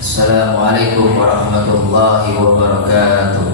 Assalamualaikum warahmatullahi wabarakatuh.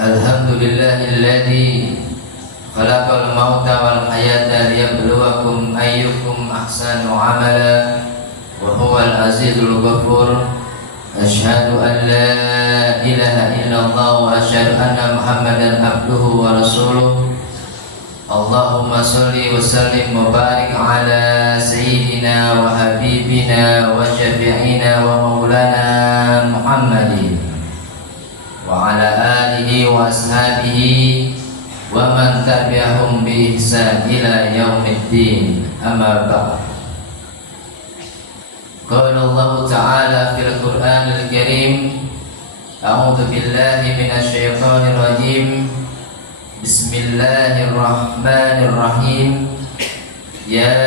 Alhamdulillahilladzi khalaqal mauta wal hayata liyabluwakum ayyukum ahsanu amala wa huwal azizul ghafur. Asyhadu an la ilaha illallah wa asyhadu anna Muhammadan abduhu wa rasuluh. Allahumma sholli wa sallim wa barik ala sayyidina wa habibina wa syafi'ina wa maulana Muhammadin wa ala alihi wa ashabihi wa man tabi'ahum bi ihsan ila yaumiddin. Amma ba'd. Qala Allah Ta'ala fil Qur'anil Karim, a'udzu billahi minasy syaithanir rajim. Bismillahirrahmanirrahim. Ya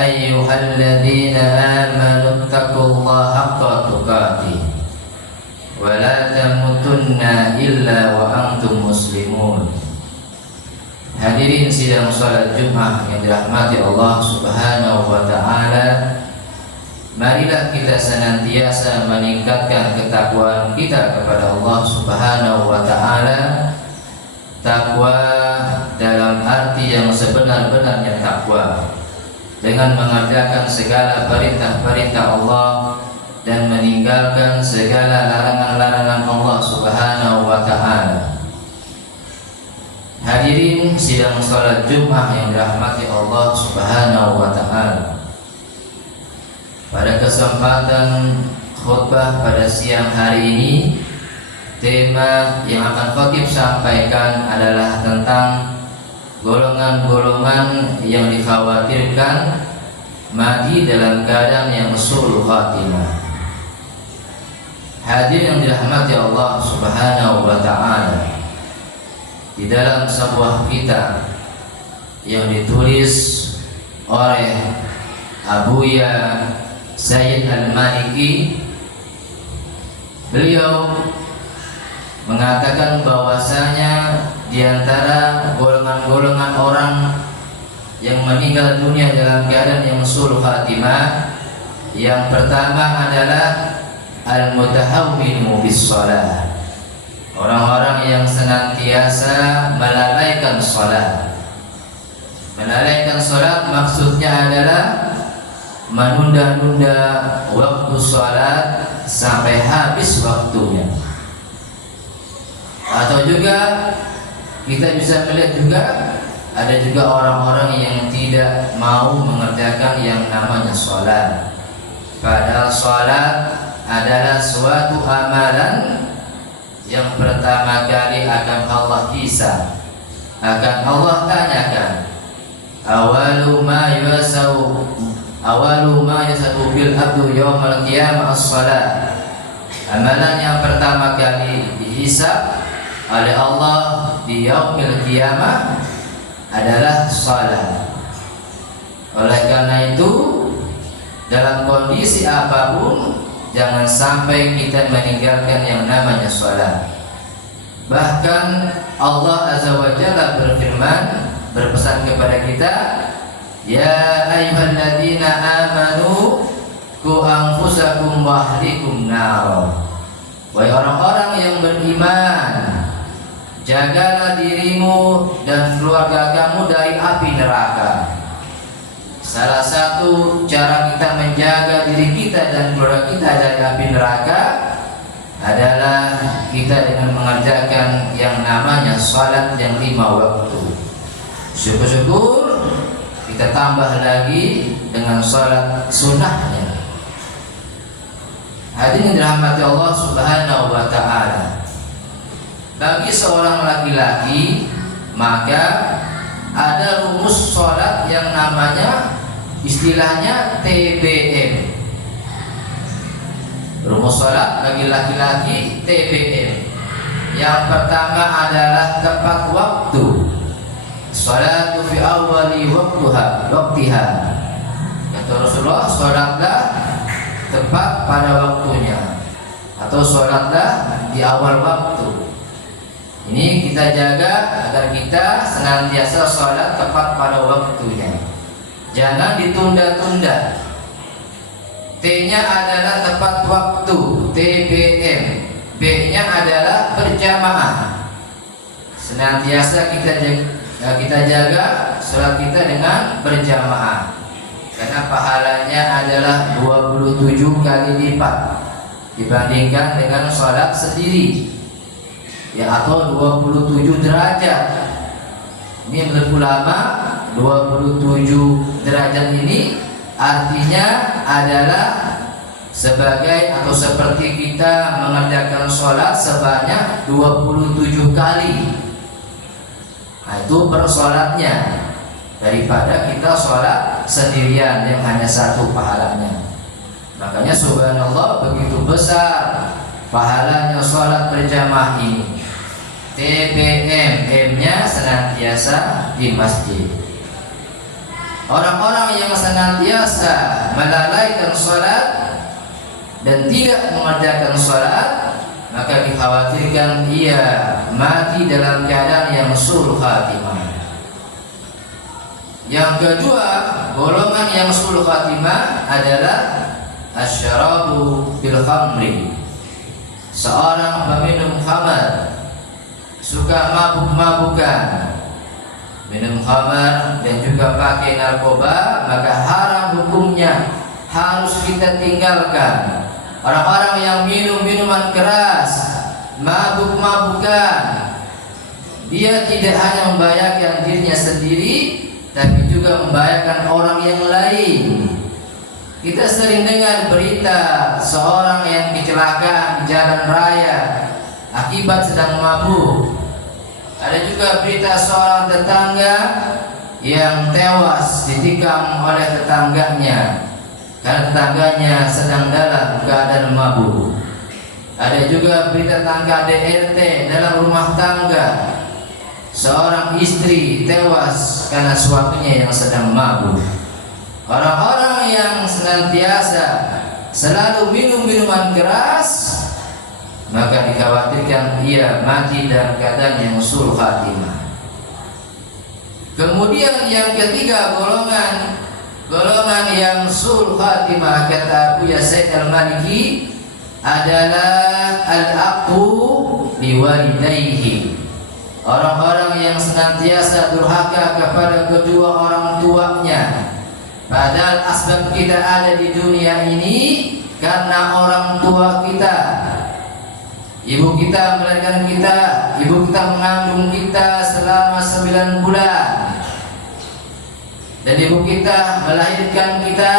ayyuhalladzina amanu taqullaha haqqa tuqatih wa la tamutunna illa wa antum muslimun. Hadirin sidang salat Jumat yang dirahmati Allah Subhanahu wa taala, marilah kita senantiasa meningkatkan ketakwaan kita kepada Allah Subhanahu wa taala. Takwa dalam arti yang sebenar-benarnya takwa, dengan mengerjakan segala perintah-perintah Allah dan meninggalkan segala larangan-larangan Allah Subhanahu wa taala. Hadirin sidang salat Jumat yang dirahmati Allah Subhanahu wa taala, pada kesempatan khutbah pada siang hari ini. Tema yang akan khotib sampaikan adalah tentang golongan-golongan yang dikhawatirkan mati dalam keadaan yang su'ul khatimah. Hadirin yang dirahmati Allah Subhanahu wa ta'ala, di dalam sebuah kitab yang ditulis oleh Abuya Sayyid Al-Maliki, beliau mengatakan bahwasanya di antara golongan-golongan orang yang meninggal dunia dalam keadaan yang su'ul khatimah, yang pertama adalah al-mutahawwinu bis-shalah, orang-orang yang senantiasa melalaikan salat. Melalaikan salat maksudnya adalah menunda-nunda waktu salat sampai habis waktunya. Atau juga kita bisa melihat juga ada juga orang-orang yang tidak mau mengerjakan yang namanya salat. Padahal salat adalah suatu amalan yang pertama kali akan Allah hisab, akan Allah tanyakan. Awalu ma yasau bil abdu yaumal qiyamah as-salat. Amalan yang pertama kali dihisab oleh Allah di yaumil qiyamah adalah salat. Oleh karena itu, dalam kondisi apapun jangan sampai kita meninggalkan yang namanya salat. Bahkan Allah Azza wa Jalla berfirman, berpesan kepada kita, ya ayyuhalladzina amanu qu anfusakum wa ahlikum nar. Wahai orang-orang yang beriman, jagalah dirimu dan keluarga kamu dari api neraka. Salah satu cara kita menjaga diri kita dan keluarga kita dari api neraka adalah kita dengan mengerjakan yang namanya salat yang 5 waktu. Syukur-syukur kita tambah lagi dengan salat sunnahnya. Hadirin dirahmati Allah Subhanahu wa ta'ala, bagi seorang laki-laki maka ada rumus salat yang namanya, istilahnya TBM. Rumus salat bagi laki-laki TBM. Yang pertama adalah tepat waktu. Salatu fi awwali waqtiha. Kata Rasulullah, salatlah tepat pada waktunya, atau salatlah di awal waktu. Ini kita jaga agar kita senantiasa salat tepat pada waktunya. Jangan ditunda-tunda. T-nya adalah tepat waktu, TBM. B-nya adalah berjamaah. Senantiasa kita jaga salat kita dengan berjamaah, karena pahalanya adalah 27 kali lipat dibandingkan dengan salat sendiri, ya, atau 27 derajat. Ini menurut ulama 27 derajat ini artinya adalah sebagai atau seperti kita mengerjakan sholat sebanyak 27 kali. Nah, itu per sholatnya, daripada kita sholat sendirian yang hanya 1 pahalanya. Makanya subhanallah, begitu besar pahalanya sholat berjamaah ini. TBM, M-nya senantiasa di masjid. Orang-orang yang senantiasa melalaikan sholat dan tidak mengerjakan sholat, maka dikhawatirkan ia mati dalam keadaan yang su'ul khatimah. Yang kedua, golongan yang su'ul khatimah adalah asyrabu bil khamri. Seorang peminum khamar, suka mabuk-mabukan, minum khamar dan juga pakai narkoba, maka haram hukumnya, harus kita tinggalkan. Orang-orang yang minum minuman keras, mabuk-mabukan, dia tidak hanya membahayakan dirinya sendiri, tapi juga membahayakan orang yang lain. Kita sering dengar berita seorang yang kecelakaan di jalan raya akibat sedang mabuk. Ada juga berita seorang tetangga yang tewas ditikam oleh tetangganya karena tetangganya sedang dalam keadaan mabuk. Ada juga berita tangga DRT dalam rumah tangga, seorang istri tewas karena suaminya yang sedang mabuk. Orang-orang yang senantiasa selalu minum minuman keras, maka dikhawatirkan ia mati dalam keadaan yang su'ul khatimah. Kemudian yang ketiga, golongan yang su'ul khatimah, kata Abu Yazid Al-Maliki, adalah al-aqu liwalidayhi, orang-orang yang senantiasa durhaka kepada kedua orang tuanya. Padahal asbab kita ada di dunia ini karena orang tua kita. Ibu kita melahirkan kita, ibu kita mengandung kita selama 9 bulan, dan ibu kita melahirkan kita,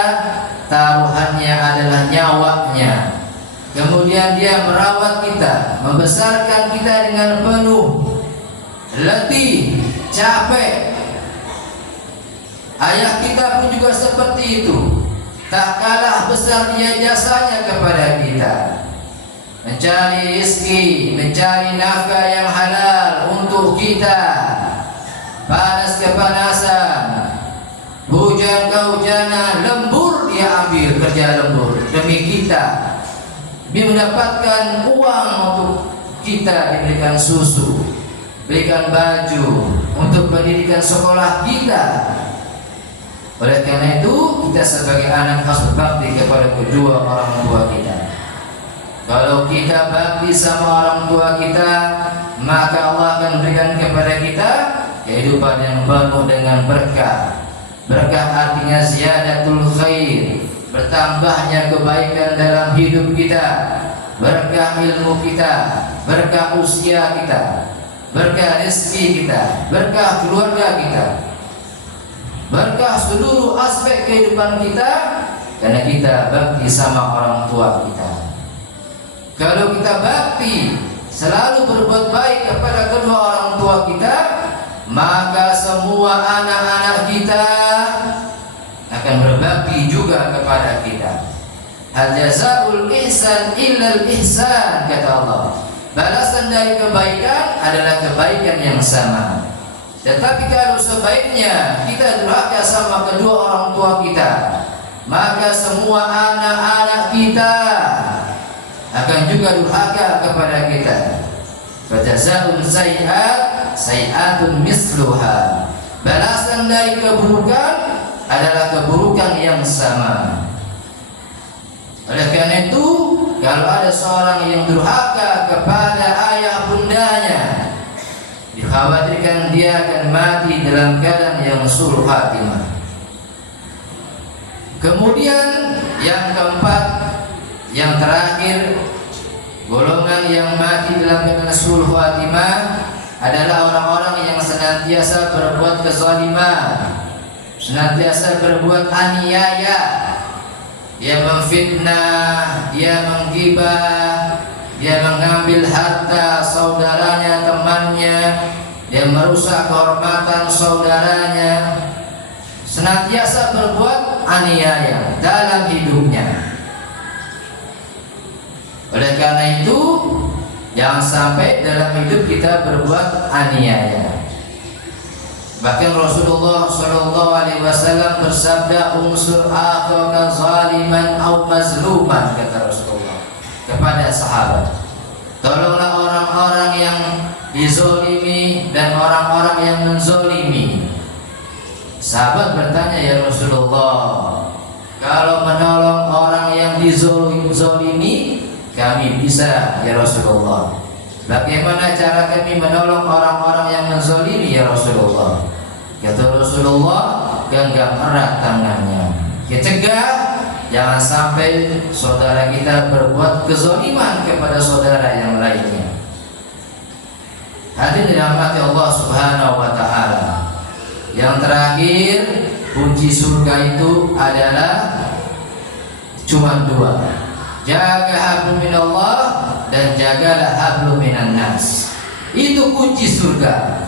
taruhannya adalah nyawanya. Kemudian dia merawat kita, membesarkan kita dengan penuh letih, capek. Ayah kita pun juga seperti itu. Tak kalah besar dia jasanya kepada kita, mencari rezeki, mencari nafkah yang halal untuk kita. Panas kepanasan, hujan kehujanan, lembur dia ambil kerja lembur demi kita. Dia mendapatkan uang untuk kita, diberikan susu, berikan baju untuk pendidikan sekolah kita. Oleh karena itu, kita sebagai anak harus berbakti kepada kedua orang tua kita. Kalau kita bakti sama orang tua kita, maka Allah akan berikan kepada kita kehidupan yang penuh dengan berkah. Berkah artinya ziyadatul khair, bertambahnya kebaikan dalam hidup kita, berkah ilmu kita, berkah usia kita, berkah rezeki kita, berkah keluarga kita, berkah seluruh aspek kehidupan kita, karena kita bakti sama orang tua kita. Kalau kita bakti, selalu berbuat baik kepada kedua orang tua kita, maka semua anak-anak kita akan berbakti juga kepada kita. Al jazaa'ul ihsan illal ihsan, kata Allah. Balasan dari kebaikan adalah kebaikan yang sama. Tetapi kalau sebaiknya kita durhaka sama kedua orang tua kita, maka semua anak-anak kita akan juga durhaka kepada kita. Fajazaa'un sayyi'at sayyi'atun misluha. Balasan dari keburukan adalah keburukan yang sama. Oleh karena itu, kalau ada seorang yang durhaka kepada ayah bundanya, dikhawatirkan dia akan mati dalam keadaan yang su'ul khatimah. Kemudian yang keempat, yang terakhir, golongan yang mati dalam keadaan su'ul khatimah adalah orang-orang yang senantiasa berbuat kezaliman, senantiasa berbuat aniaya. Dia memfitnah, dia menggibah, dia mengambil harta saudaranya, temannya, dia merusak kehormatan saudaranya, senantiasa berbuat aniaya dalam hidupnya. Oleh karena itu, jangan sampai dalam hidup kita berbuat aniaya. Bahkan Rasulullah Shallallahu Alaihi Wasallam bersabda, unsur akhaka zaliman au mazluman, kata Rasulullah kepada sahabat, tolonglah orang-orang yang dizolimi dan orang-orang yang menzolimi. Sahabat bertanya, ya Rasulullah, kalau menolong orang yang dizolimi kami bisa, ya Rasulullah. Bagaimana cara kami menolong orang-orang yang menzolimi, ya Rasulullah? Kata Rasulullah, genggam erat tangannya, kita cegah jangan sampai saudara kita berbuat kezoliman kepada saudara yang lainnya. Hadirin dirahmati Allah Subhanahu wa taala. Yang terakhir, kunci surga itu adalah cuma dua. Jaga hablum minallah dan jagalah hablum minan nas. Itu kunci surga.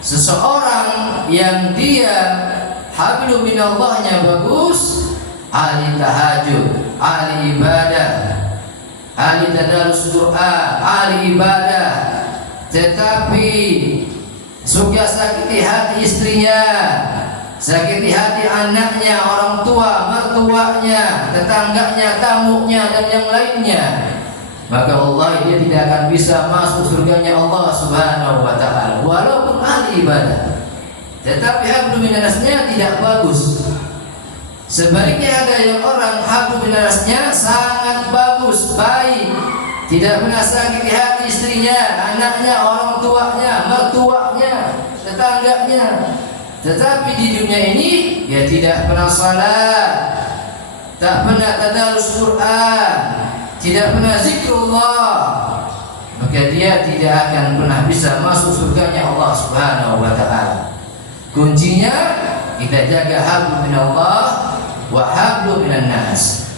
Seseorang yang dia hablum minallahnya bagus, ahli tahajud, ahli ibadah, ahli tadarus Quran, ahli ibadah, tetapi suka sakiti hati istrinya, sakiti hati anaknya, orang tua, mertuanya, tetangganya, tamunya, dan yang lainnya, maka Allah dia tidak akan bisa masuk surganya Allah Subhanahu wa ta'ala walaupun ahli ibadah. Tetapi hablum minannasnya tidak bagus. Sebaliknya ada yang orang hablum minannasnya sangat bagus, baik, tidak pernah sakiti hati istrinya, anaknya, orang tuanya, mertuanya, tetangganya. Tetapi di dunia ini dia tidak pernah salat, tak pernah tadarus Quran, tidak pernah zikrullah, maka dia tidak akan pernah bisa masuk surganya Allah Subhanahu wa ta'ala. Kuncinya kita jaga hablum minallah wa hablum minan nas.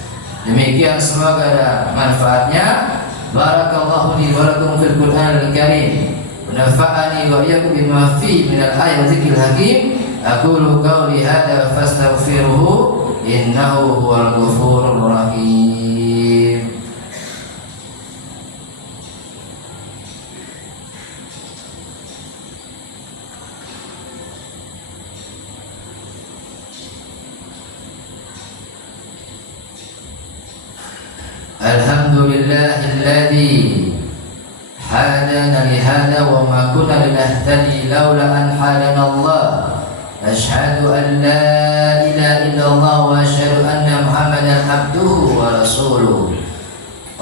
Demikian, semoga ada manfaatnya. Barakallahu li wa lakum fil Qur'anil Karim. Nafa'ani wa iyyakum bima fihi minal ayati dzikril hakim. Aqulu qawli hadza fastaghfiruhu innahu huwal ghafurur rahim. Alhamdulillahilladzi hadana li hadza wa ma kunna linahtadi laula an hadana Allah. Asyhadu an la ilaha illallah wa asyhadu anna Muhammadan abduhu wa rasuluh.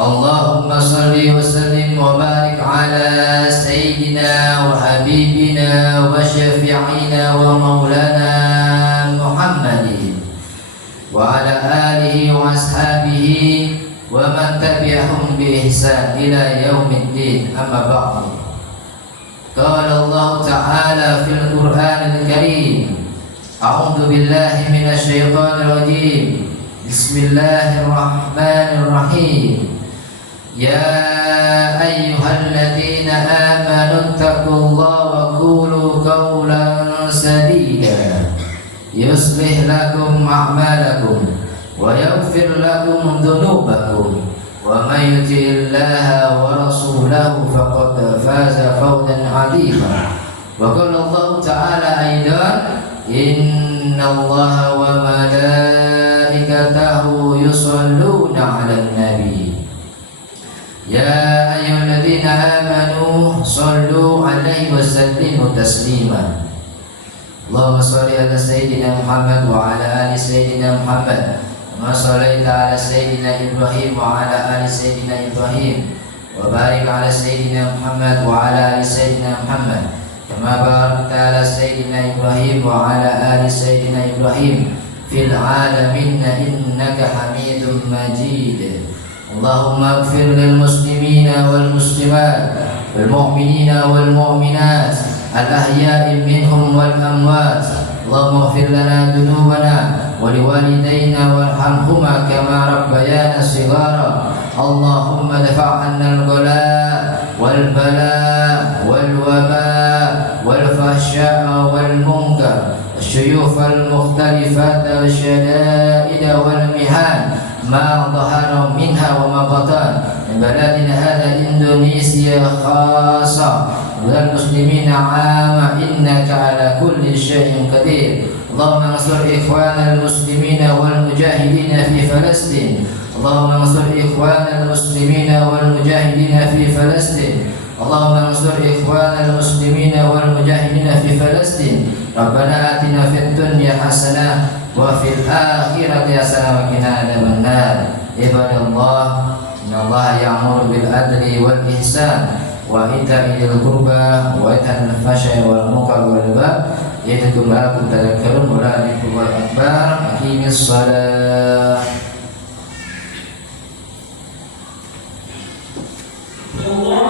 Allahumma salli wa sallim wa barik ala sayyidina wa habibina wa syafi'ina wa maulana Muhammadin wa ala alihi wa ashabihi wa man tabi'ahum bi ihsan ila yaumiddin. Amma ba'du. Qala Allah Ta'ala fil Qur'anil Karim. A'udzu billahi minasy syaithanir rajim. Bismillahirrahmanirrahim. Ya ayyuhalladzina amanu taqullaha wa qulu qawlan sadida yuslih lakum a'malakum wa yaghfir lakum dhunubakum wa may yuti'illaha wa rasulahu faqad faza fawzan 'azima. Wa qala Allah Ta'ala aidan innallaha wa malaikatahu yusholluna 'alan nabi ya ayyuhalladzina amanu shallu 'alaihi wa sallimu taslima. Allahumma shalli ala sayyidina Muhammad wa ala ali sayyidina Muhammad kama shallaita ala sayyidina Ibrahim wa ala ali sayyidina Ibrahim wa barik ala sayyidina Muhammad wa ala ali sayyidina Muhammad kama barakta ala sayyidina Ibrahim wa ala ali sayyidina Ibrahim fil alamin innaka Hamidum Majid. Allahumma ighfir lil muslimina wal muslimat wal mu'minina wal mu'minat al ahya'i minhum wal amwat. Allahumma ighfir lana dhunubana wa liwalidayna warhamhuma kama rabbayana shighara. Allahumma dafa' 'anna al-ghala wal bala wal waba wal fahsya'a wal munkar wasyuyuf al mukhtalifat wasyada'id wal mihan ma dhahara minha wa ma batan min baladina hadha Indonesia khassa wal muslimina 'amma innaka ala kulli syai'in qadir. Allahumma ansur ikhwanal muslimina wal mujahidina fi Palestin. Allahumma ansur ikhwanal muslimina wal mujahidina fi Palestin. Allahumma ansur ikhwanal muslimina wal mujahidina fi Palestin. Rabbana atina fid dunya hasanah wa fil akhirati hasanah wa qina adzabannar. Ibadallah, innallaha ya'muru bil adli wal ihsan wa ita'i dzil qurba wa yanha 'anil fahsya'i wal munkari wal baghi yaidukum la'allakum tadhakkarun wa la'allakum akbar. Aqimis shalah. Allah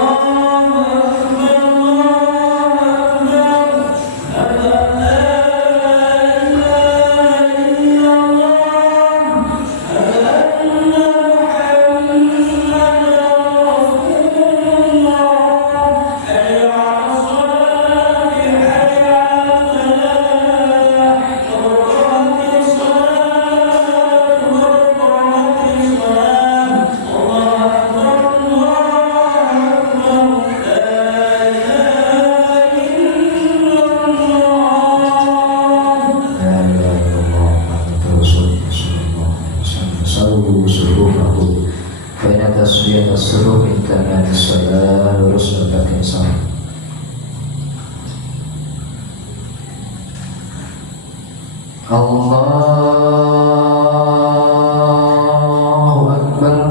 سووا صفوفكم فإن تسوية الصفوف من تمام الصلاة ورسل الإنسان. Allahu Akbar.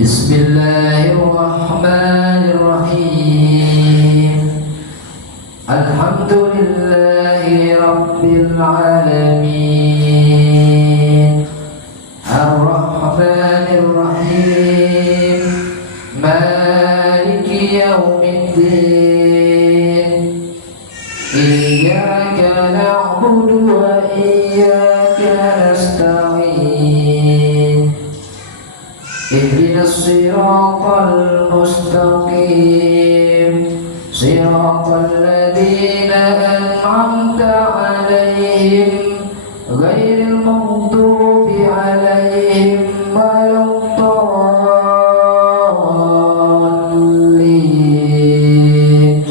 Bismillahirrahmanirrahim. Alhamdulillahi Rabbil Alamin. Ar-Rahmanir-Rahim. Maliki Yawmiddin. Iyyaka na'budu wa iyyaka nasta'in. Ihdinas siratal mustaqim. Siratal ladzina an'amta 'alaihim ghairil maghdubi 'alaihim waladdallin.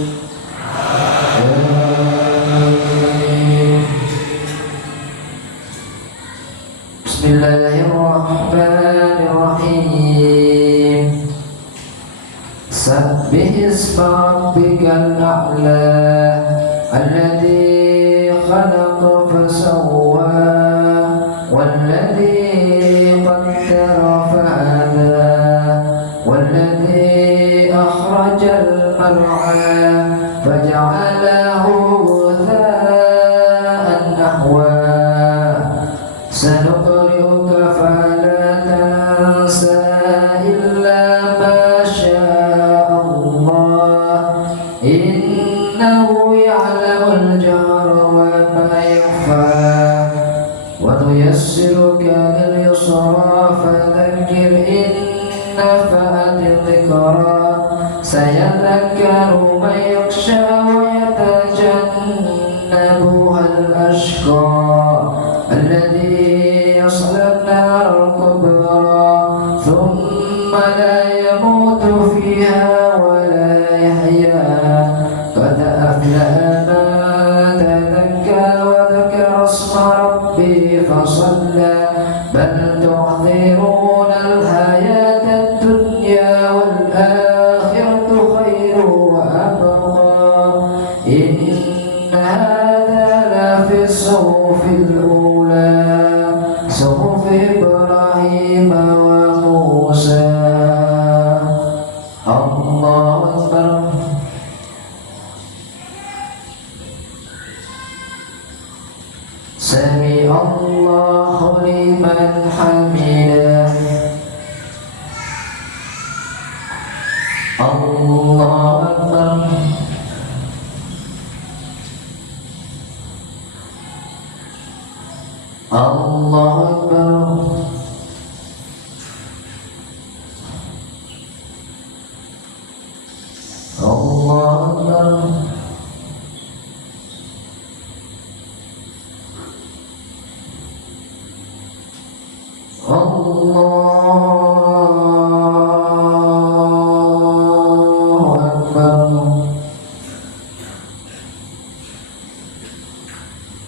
Bismillahirrahmanirrahim. Sabbihisma rabbikal a'la alladzi khalaqa fasawwa walladzi qaddara fahada walladzi akhrajal mar'a faja'alahu ghutha'an nahwa. Sanuqri'uka fala tansa illa ma syaa Allah innahu ya'lamul jahra wa ma yakhfa wa nuyassiruka lil yusra fadhakkir in nafa'atil dhikra sayadhakkaru man yakhsha wa yatajannabuhal ashqa alladhi yasla an-nar al-kubra thumma la yamutu fiha wa la yahya qad aflaha man tadhakkara wa dhakara isma rabbih fasalla bal tu'thiruna al-hayata ad-dunya wal akhiratu khairun wa abqa inna hadha la fi as-suhufil صحف إبراهيم وموسى. الله أكبر. سمع الله لمن حمده. الله أكبر. Allah Akbar. Allah Akbar. Allahu Akbar.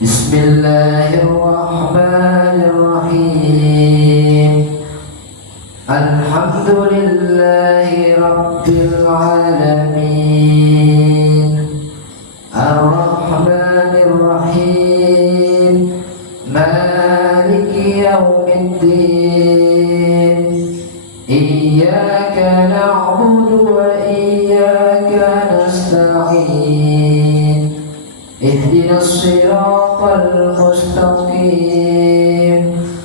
Bismillahirrahmanirrahim. Alhamdulillahi Rabbil Alamin. Ar-Rahmanir-Rahim. Maliki Yawmiddin. Iyyaka na'budu wa iyyaka nasta'in. Ihdinas siratal mustaqim.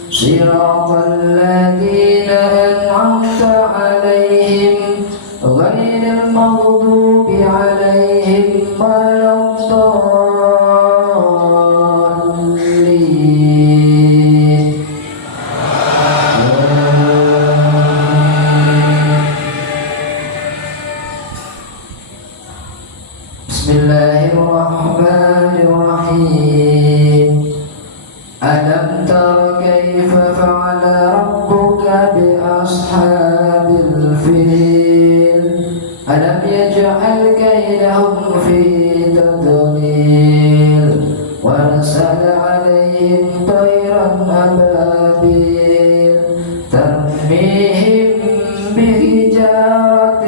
Siratal ladzina an'amta 'alaihim ghairil maghdubi 'alaihim waladdallin. Bismillahirrahmanirrahim. بأصحاب الفيل ألم يجعل كيدهم في تضليل وأرسل عليهم طيرا أبابيل ترميهم بحجارة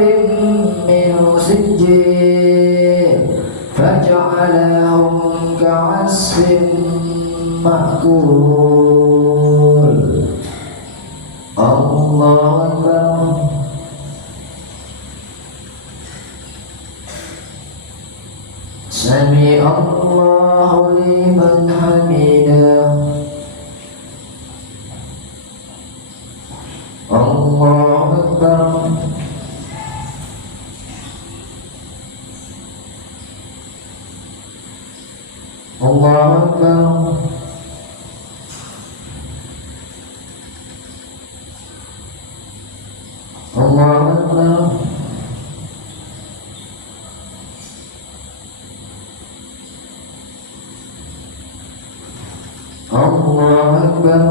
من سجيل فجعلهم كعصف مأكول. الله أكبر. سمع الله لمن حمده. الله أكبر. الله أكبر. الله أكبر. الله أكبر.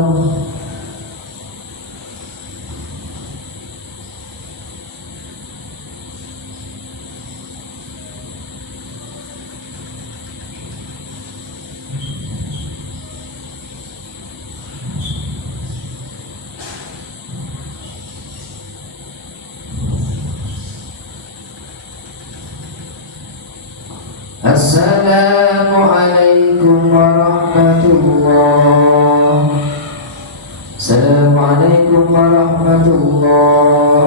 السلام عليكم ورحمة الله. السلام عليكم ورحمة الله.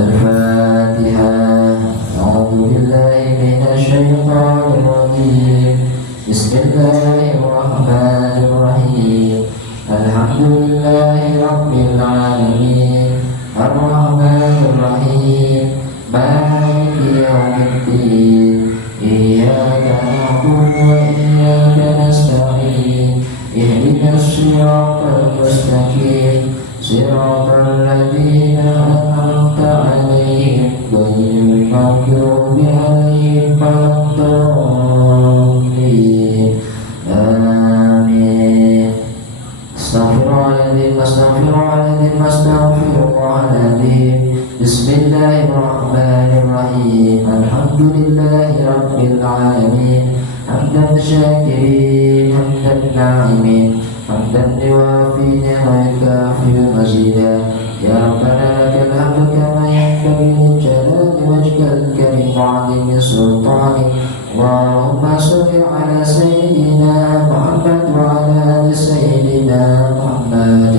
الفاتحة. أعوذ بالله من الشيطان الرجيم. بسم الله الرحمن الرحيم. الحمد لله رب العالمين الرحمن الرحيم مالك يوم الدين إياك نعبد وإياك نستعين اهدنا الصراط المستقيم صراط الذين أنعمت عليهم غير المغضوب عليهم ولا الضالين. آمين. Astaghfirullahaladzim, astaghfirullahaladzim, astaghfirullahaladzim. Bismillahirrahmanirrahim. Alhamdulillahi rabbil alamin. Hamdan syakirin, hamdan na'imin, hamdan liwafi ni'maika fi mazida. Ya Rabbana lakal hamdu kama yanbaghi li jalali wajhikal karim wa 'azimi sultanik. Allahumma shalli ala sayyidina Muhammad wa ala ali sayyidina Muhammad.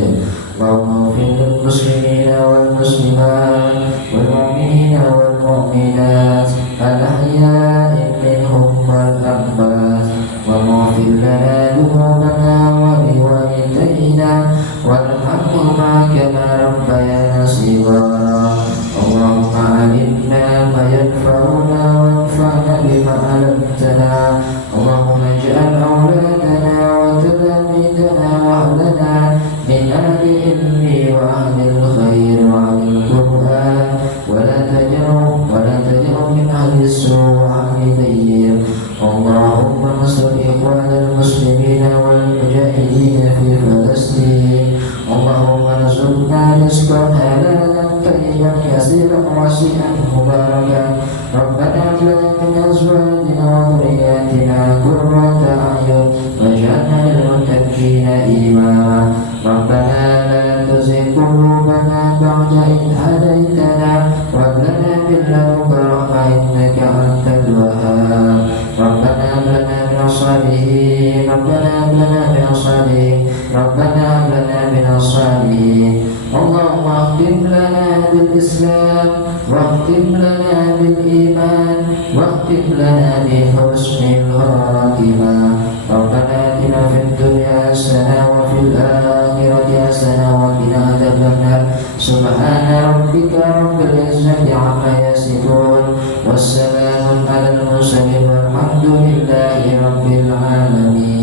Allahumma ighfir lil muslimina wal muslimat wal mu'minina wal mu'minat al ahya'i minhum wal amwat wa ighfir lana dhunubana wa liwalidayna warhamhuma kama rabbayana shighara. Allahumma alimna ma yanfa'una wanfa'na bima 'allamtana. Allahumma ij'al awladana wa talamidana wa ahlana min ahli ilmi wa ahli al-khair wa ahli al-Qur'an wa la taj'al min ahli as-su' wa ahli dayyir. Allahumma ansur ikhwana al-muslimina wal mujahidin fi Palestin. Allahumma arzuqna rizqan halalan tayyiban yasiran wasi'an mubarakan. Rabbana hab lana min azwajina wa dhurriyyatina qurrata a'yun waj'alna lil muttaqina imama. Rabbana la tuzigh qulubana ba'da idh hadaytana wa hab lana min ladunka rahmah innaka antal wahhab. Rabbana hab lana min as-salihin. Rabbana hab lana min as-salihin. Rabbana hab lana min as-salihin. Allahumma akhtim lana bil Islam wa akhtim lana bil iman wa akhtim lana bi husnil khatimah. Rabbana atina fid dunya hasanah wa fil akhirati hasanah wa qina adzabannar. Subhana rabbika rabbil izzati amma yasifun wassalamun alal mursalin walhamdulillahi rabbil alamin.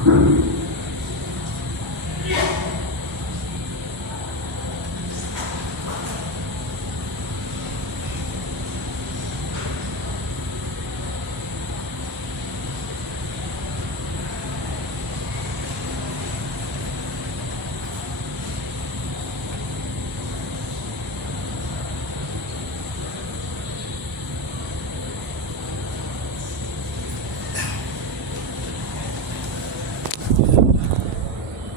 Wabarakatuh.